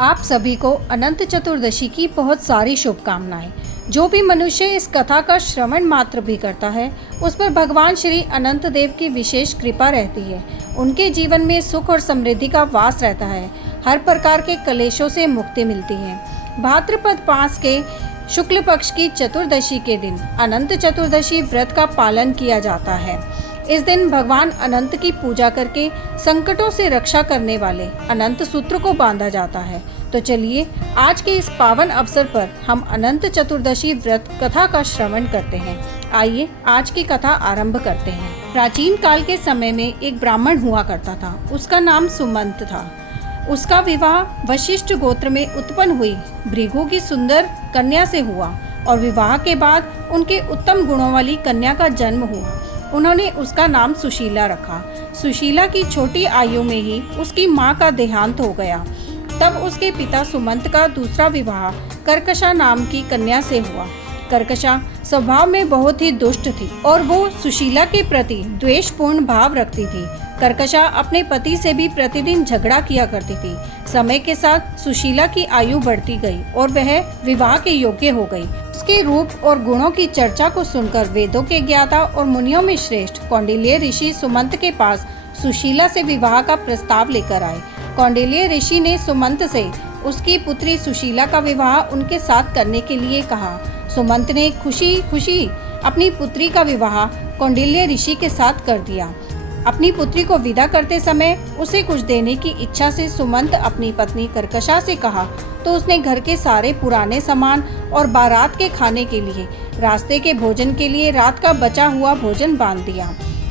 आप सभी को अनंत चतुर्दशी की बहुत सारी शुभकामनाएं। जो भी मनुष्य इस कथा का श्रवण मात्र भी करता है, उस पर भगवान श्री अनंत देव की विशेष कृपा रहती है। उनके जीवन में सुख और समृद्धि का वास रहता है। हर प्रकार के कलेशों से मुक्ति मिलती है। भाद्रपद मास के शुक्ल पक्ष की चतुर्दशी के दिन अनंत चतुर्दशी व्रत का पालन किया जाता है। इस दिन भगवान अनंत की पूजा करके संकटों से रक्षा करने वाले अनंत सूत्र को बांधा जाता है। तो चलिए आज के इस पावन अवसर पर हम अनंत चतुर्दशी व्रत कथा का श्रवण करते हैं। आइए आज की कथा आरंभ करते हैं। प्राचीन काल के समय में एक ब्राह्मण हुआ करता था। उसका नाम सुमंत था। उसका विवाह वशिष्ठ गोत्र में उत्पन्न हुई भृगु की सुंदर कन्या से हुआ और विवाह के बाद उनके उत्तम गुणों वाली कन्या का जन्म हुआ। उन्होंने उसका नाम सुशीला रखा। सुशीला की छोटी आयु में ही उसकी माँ का देहांत हो गया। तब उसके पिता सुमंत का दूसरा विवाह कर्कशा नाम की कन्या से हुआ। कर्कशा स्वभाव में बहुत ही दुष्ट थी और वो सुशीला के प्रति द्वेषपूर्ण भाव रखती थी। कर्कशा अपने पति से भी प्रतिदिन झगड़ा किया करती थी। समय के साथ सुशीला की आयु बढ़ती गई और वह विवाह के योग्य हो गई। उसके रूप और गुणों की चर्चा को सुनकर वेदों के ज्ञाता और मुनियों में श्रेष्ठ कौंडिल्य ऋषि सुमंत के पास सुशीला से विवाह का प्रस्ताव लेकर आए। कौंडिल्य ऋषि ने सुमंत से उसकी पुत्री सुशीला का विवाह उनके साथ करने के लिए कहा। सुमंत ने खुशी खुशी अपनी पुत्री का विवाह कौंडिल्य ऋषि के साथ कर दिया। अपनी पुत्री को विदा करते समय उसे कुछ देने की इच्छा से सुमंत अपनी पत्नी कर्कशा से कहा तो उसने घर के सारे पुराने सामान और बारात के खाने के लिए, रास्ते के भोजन के लिए रात का बचा हुआ भोजन बांध दिया।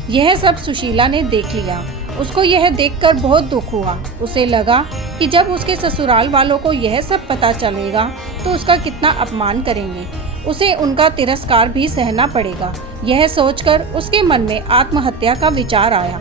यह सब सुशीला ने देख लिया। उसको यह देखकर बहुत दुख हुआ। उसे लगा कि जब उसके ससुराल वालों को यह सब पता चलेगा तो उसका कितना अपमान करेंगे। उसे उनका तिरस्कार भी सहना पड़ेगा। यह सोचकर उसके मन में आत्महत्या का विचार आया।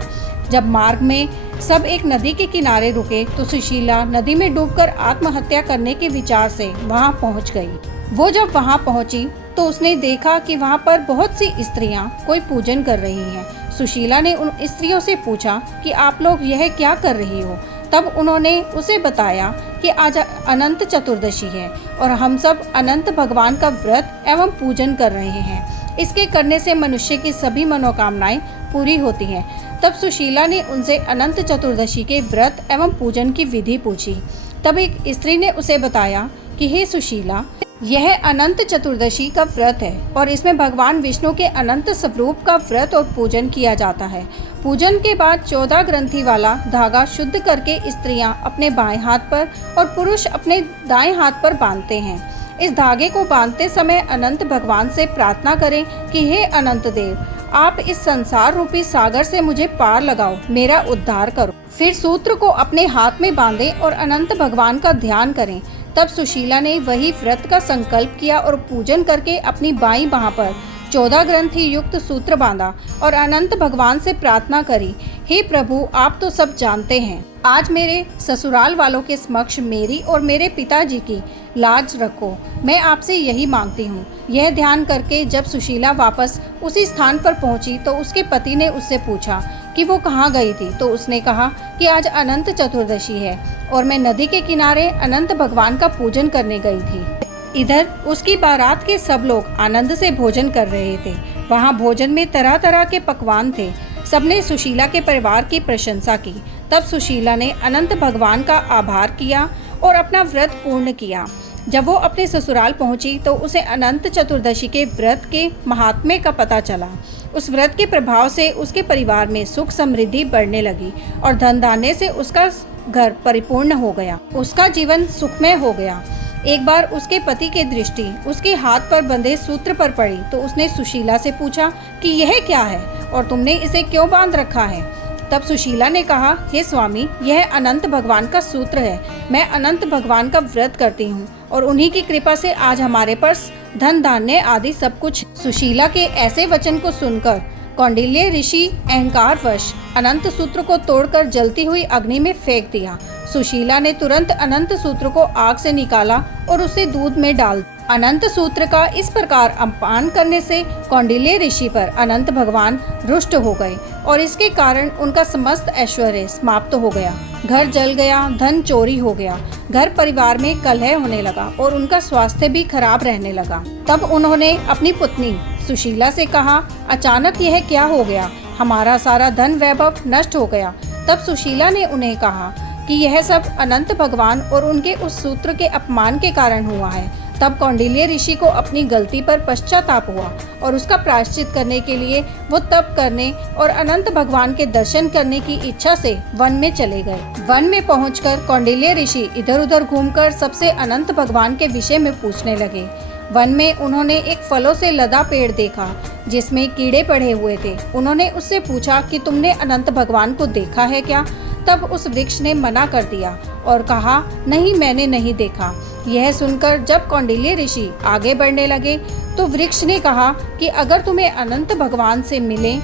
जब मार्ग में सब एक नदी के किनारे रुके तो सुशीला नदी में डूबकर आत्महत्या करने के विचार से वहां पहुंच गई। वो जब वहां पहुंची तो उसने देखा कि वहां पर बहुत सी स्त्रियां कोई पूजन कर रही हैं। सुशीला ने उन स्त्रियों से पूछा कि आप लोग यह क्या कर रही हो। तब उन्होंने उसे बताया कि आज अनंत चतुर्दशी है और हम सब अनंत भगवान का व्रत एवं पूजन कर रहे हैं। इसके करने से मनुष्य की सभी मनोकामनाएं पूरी होती हैं। तब सुशीला ने उनसे अनंत चतुर्दशी के व्रत एवं पूजन की विधि पूछी। तब एक स्त्री ने उसे बताया कि हे सुशीला, यह अनंत चतुर्दशी का व्रत है और इसमें भगवान विष्णु के अनंत स्वरूप का व्रत और पूजन किया जाता है। पूजन के बाद 14 ग्रंथि वाला धागा शुद्ध करके स्त्रियां अपने बाएं हाथ पर और पुरुष अपने दाएं हाथ पर बांधते हैं। इस धागे को बांधते समय अनंत भगवान से प्रार्थना करें कि हे अनंत देव, आप इस संसार रूपी सागर से मुझे पार लगाओ, मेरा उद्धार करो। फिर सूत्र को अपने हाथ में बांधें और अनंत भगवान का ध्यान करें। तब सुशीला ने वही व्रत का संकल्प किया और पूजन करके अपनी बाईं बाह पर 14 ग्रंथि युक्त सूत्र बांधा और अनंत भगवान से प्रार्थना करी, हे प्रभु, आप तो सब जानते हैं। आज मेरे ससुराल वालों के समक्ष मेरी और मेरे पिताजी की लाज रखो। मैं आपसे यही मांगती हूँ। यह ध्यान करके जब सुशीला वापस उसी स्थान पर पहुंची तो उसके पति ने उससे पूछा कि वो कहाँ गई थी। तो उसने कहा कि आज अनंत चतुर्दशी है और मैं नदी के किनारे अनंत भगवान का पूजन करने गई थी। इधर उसकी बारात के सब लोग आनंद से भोजन कर रहे थे। वहाँ भोजन में तरह तरह के पकवान थे। सबने सुशीला के परिवार की प्रशंसा की। तब सुशीला ने अनंत भगवान का आभार किया और अपना व्रत पूर्ण किया। जब वो अपने ससुराल पहुंची तो उसे अनंत चतुर्दशी के व्रत के महात्म्य का पता चला। उस व्रत के प्रभाव से उसके परिवार में सुख समृद्धि बढ़ने लगी और धन धान्य से उसका घर परिपूर्ण हो गया। उसका जीवन सुखमय हो गया। एक बार उसके पति की दृष्टि उसके हाथ पर बंधे सूत्र पर पड़ी तो उसने सुशीला से पूछा कि यह क्या है और तुमने इसे क्यों बांध रखा है। तब सुशीला ने कहा, हे स्वामी, यह अनंत भगवान का सूत्र है। मैं अनंत भगवान का व्रत करती हूँ और उन्हीं की कृपा से आज हमारे पास धन धान्य आदि सब कुछ। सुशीला के ऐसे वचन को सुनकर कौंडिल्य ऋषि अहंकारवश अनंत सूत्र को तोड़कर जलती हुई अग्नि में फेंक दिया। सुशीला ने तुरंत अनंत सूत्र को आग से निकाला और उसे दूध में डाल दिया। अनंत सूत्र का इस प्रकार अपमान करने से कौंडिल्य ऋषि पर अनंत भगवान रुष्ट हो गए और इसके कारण उनका समस्त ऐश्वर्य समाप्त हो गया। घर जल गया, धन चोरी हो गया, घर परिवार में कलह होने लगा और उनका स्वास्थ्य भी खराब रहने लगा। तब उन्होंने अपनी पत्नी सुशीला से कहा, अचानक यह क्या हो गया, हमारा सारा धन वैभव नष्ट हो गया। तब सुशीला ने उन्हें कहा कि यह सब अनंत भगवान और उनके उस सूत्र के अपमान के कारण हुआ है। तब कौंडिल्य ऋषि को अपनी गलती पर पश्चाताप हुआ और उसका प्रायश्चित करने के लिए वो तप करने और अनंत भगवान के दर्शन करने की इच्छा से वन में चले गए। वन में पहुंचकर कौंडिल्य ऋषि इधर उधर घूमकर सबसे अनंत भगवान के विषय में पूछने लगे। वन में उन्होंने एक फलों से लदा पेड़ देखा जिसमें कीड़े पड़े हुए थे। उन्होंने उससे पूछा कि तुमने अनंत भगवान को देखा है क्या? तब उस वृक्ष ने मना कर दिया और कहा, नहीं, मैंने नहीं देखा। यह सुनकर जब कौंडिल्य ऋषि आगे बढ़ने लगे तो वृक्ष ने कहा कि अगर तुम्हें अनंत भगवान से मिले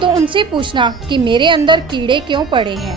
तो उनसे पूछना कि मेरे अंदर कीड़े क्यों पड़े हैं।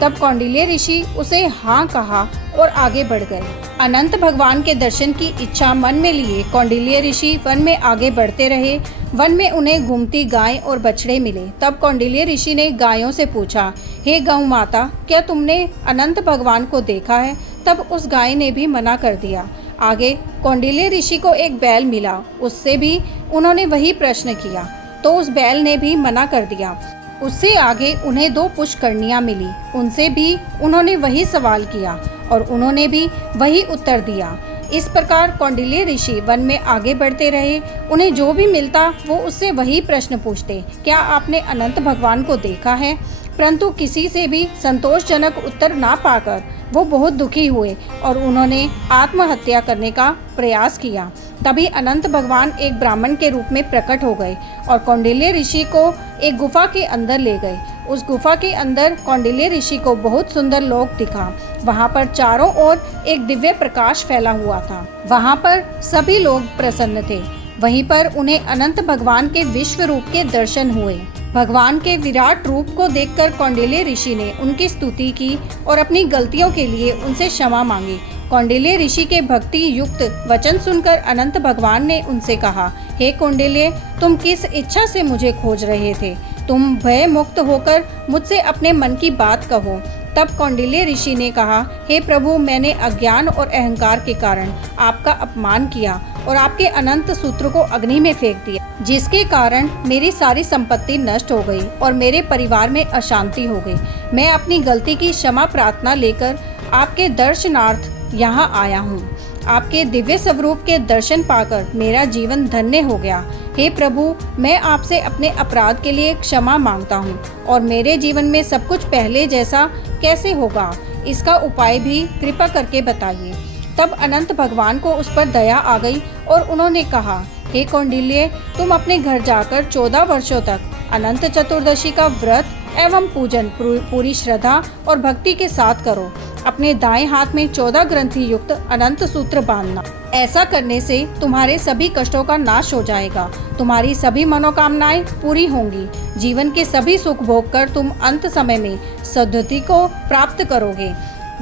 तब कौंडिल्य ऋषि उसे हाँ कहा और आगे बढ़ गए। अनंत भगवान के दर्शन की इच्छा मन में लिए कौंडिल्य ऋषि वन में आगे बढ़ते रहे। वन में उन्हें घूमती गाय और बछड़े मिले। तब कौंडिल्य ऋषि ने गायों से पूछा, हे गौ माता, क्या तुमने अनंत भगवान को देखा है? तब उस गाय ने भी मना कर दिया। आगे कौंडिल्य ऋषि को एक बैल मिला, उससे भी उन्होंने वही प्रश्न किया तो उस बैल ने भी मना कर दिया। उससे आगे उन्हें 2 पुष्करनियां मिली, उनसे भी उन्होंने वही सवाल किया और उन्होंने भी वही उत्तर दिया। इस प्रकार कौंडिल्य ऋषि वन में आगे बढ़ते रहे। उन्हें जो भी मिलता वो उससे वही प्रश्न पूछते, क्या आपने अनंत भगवान को देखा है? परंतु किसी से भी संतोषजनक उत्तर ना पाकर वो बहुत दुखी हुए और उन्होंने आत्महत्या करने का प्रयास किया। तभी अनंत भगवान एक ब्राह्मण के रूप में प्रकट हो गए और कौंडिल्य ऋषि को एक गुफा के अंदर ले गए। उस गुफा के अंदर कौंडिल्य ऋषि को बहुत सुंदर लोक दिखा। वहाँ पर चारों ओर एक दिव्य प्रकाश फैला हुआ था। वहाँ पर सभी लोग प्रसन्न थे। वहीं पर उन्हें अनंत भगवान के विश्व रूप के दर्शन हुए। भगवान के विराट रूप को देखकर कौंडिल्य ऋषि ने उनकी स्तुति की और अपनी गलतियों के लिए उनसे क्षमा मांगी। कौंडिल्य ऋषि के भक्ति युक्त वचन सुनकर अनंत भगवान ने उनसे कहा, हे कौंडिल्य, तुम किस इच्छा से मुझे खोज रहे थे? तुम भय मुक्त होकर मुझसे अपने मन की बात कहो। तब कौंडिल्य ऋषि ने कहा, हे प्रभु, मैंने अज्ञान और अहंकार के कारण आपका अपमान किया और आपके अनंत सूत्र को अग्नि में फेंक दिया, जिसके कारण मेरी सारी संपत्ति नष्ट हो गई और मेरे परिवार में अशांति हो गई। मैं अपनी गलती की क्षमा प्रार्थना लेकर आपके दर्शनार्थ यहाँ आया हूँ। आपके दिव्य स्वरूप के दर्शन पाकर मेरा जीवन धन्य हो गया। हे प्रभु, मैं आपसे अपने अपराध के लिए क्षमा मांगता हूँ और मेरे जीवन में सब कुछ पहले जैसा कैसे होगा, इसका उपाय भी कृपा करके बताइए। तब अनंत भगवान को उस पर दया आ गई और उन्होंने कहा, हे कौंडिल्य, तुम अपने घर जाकर 14 वर्षों तक अनंत चतुर्दशी का व्रत एवं पूजन पूरी श्रद्धा और भक्ति के साथ करो। अपने दाएं हाथ में 14 ग्रंथि युक्त अनंत सूत्र बांधना। ऐसा करने से तुम्हारे सभी कष्टों का नाश हो जाएगा, तुम्हारी सभी मनोकामनाएं पूरी होंगी, जीवन के सभी सुख भोग कर तुम अंत समय में सद्गति को प्राप्त करोगे।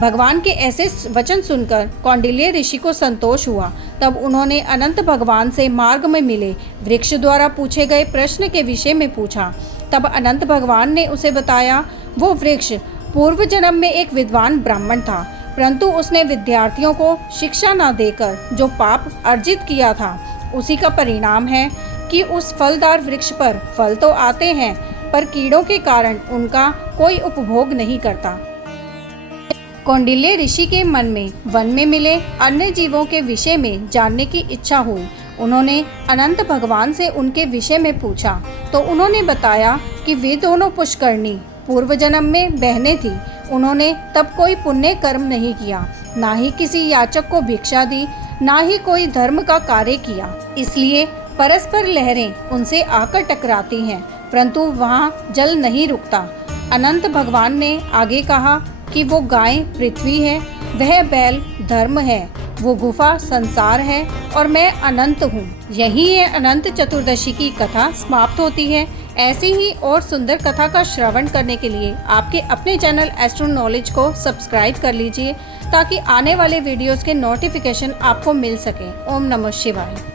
भगवान के ऐसे वचन सुनकर कौंडिल्य ऋषि को संतोष हुआ। तब उन्होंने अनंत भगवान से मार्ग में मिले वृक्ष द्वारा पूछे गए प्रश्न के विषय में पूछा। तब अनंत भगवान ने उसे बताया, वो वृक्ष पूर्व जन्म में एक विद्वान ब्राह्मण था, परंतु उसने विद्यार्थियों को शिक्षा न देकर जो पाप अर्जित किया था, उसी का परिणाम है कि उस फलदार वृक्ष पर फल तो आते हैं पर कीड़ों के कारण उनका कोई उपभोग नहीं करता। कौंडिल्य ऋषि के मन में वन में मिले अन्य जीवों के विषय में जानने की इच्छा हुई। उन्होंने अनंत भगवान से उनके विषय में पूछा तो उन्होंने बताया कि वे दोनों पुष्करणी पूर्व जन्म में बहनें थी। उन्होंने तब कोई पुण्य कर्म नहीं किया, ना ही किसी याचक को भिक्षा दी, ना ही कोई धर्म का कार्य किया। इसलिए परस्पर लहरें उनसे आकर टकराती हैं, परंतु वहाँ जल नहीं रुकता। अनंत भगवान ने आगे कहा कि वो गाय पृथ्वी है, वह बैल धर्म है, वो गुफा संसार है और मैं अनंत हूँ। यही है अनंत चतुर्दशी की कथा समाप्त होती है। ऐसी ही और सुंदर कथा का श्रवण करने के लिए आपके अपने चैनल एस्ट्रो नॉलेज को सब्सक्राइब कर लीजिए ताकि आने वाले वीडियोस के नोटिफिकेशन आपको मिल सके। ओम नमः शिवाय।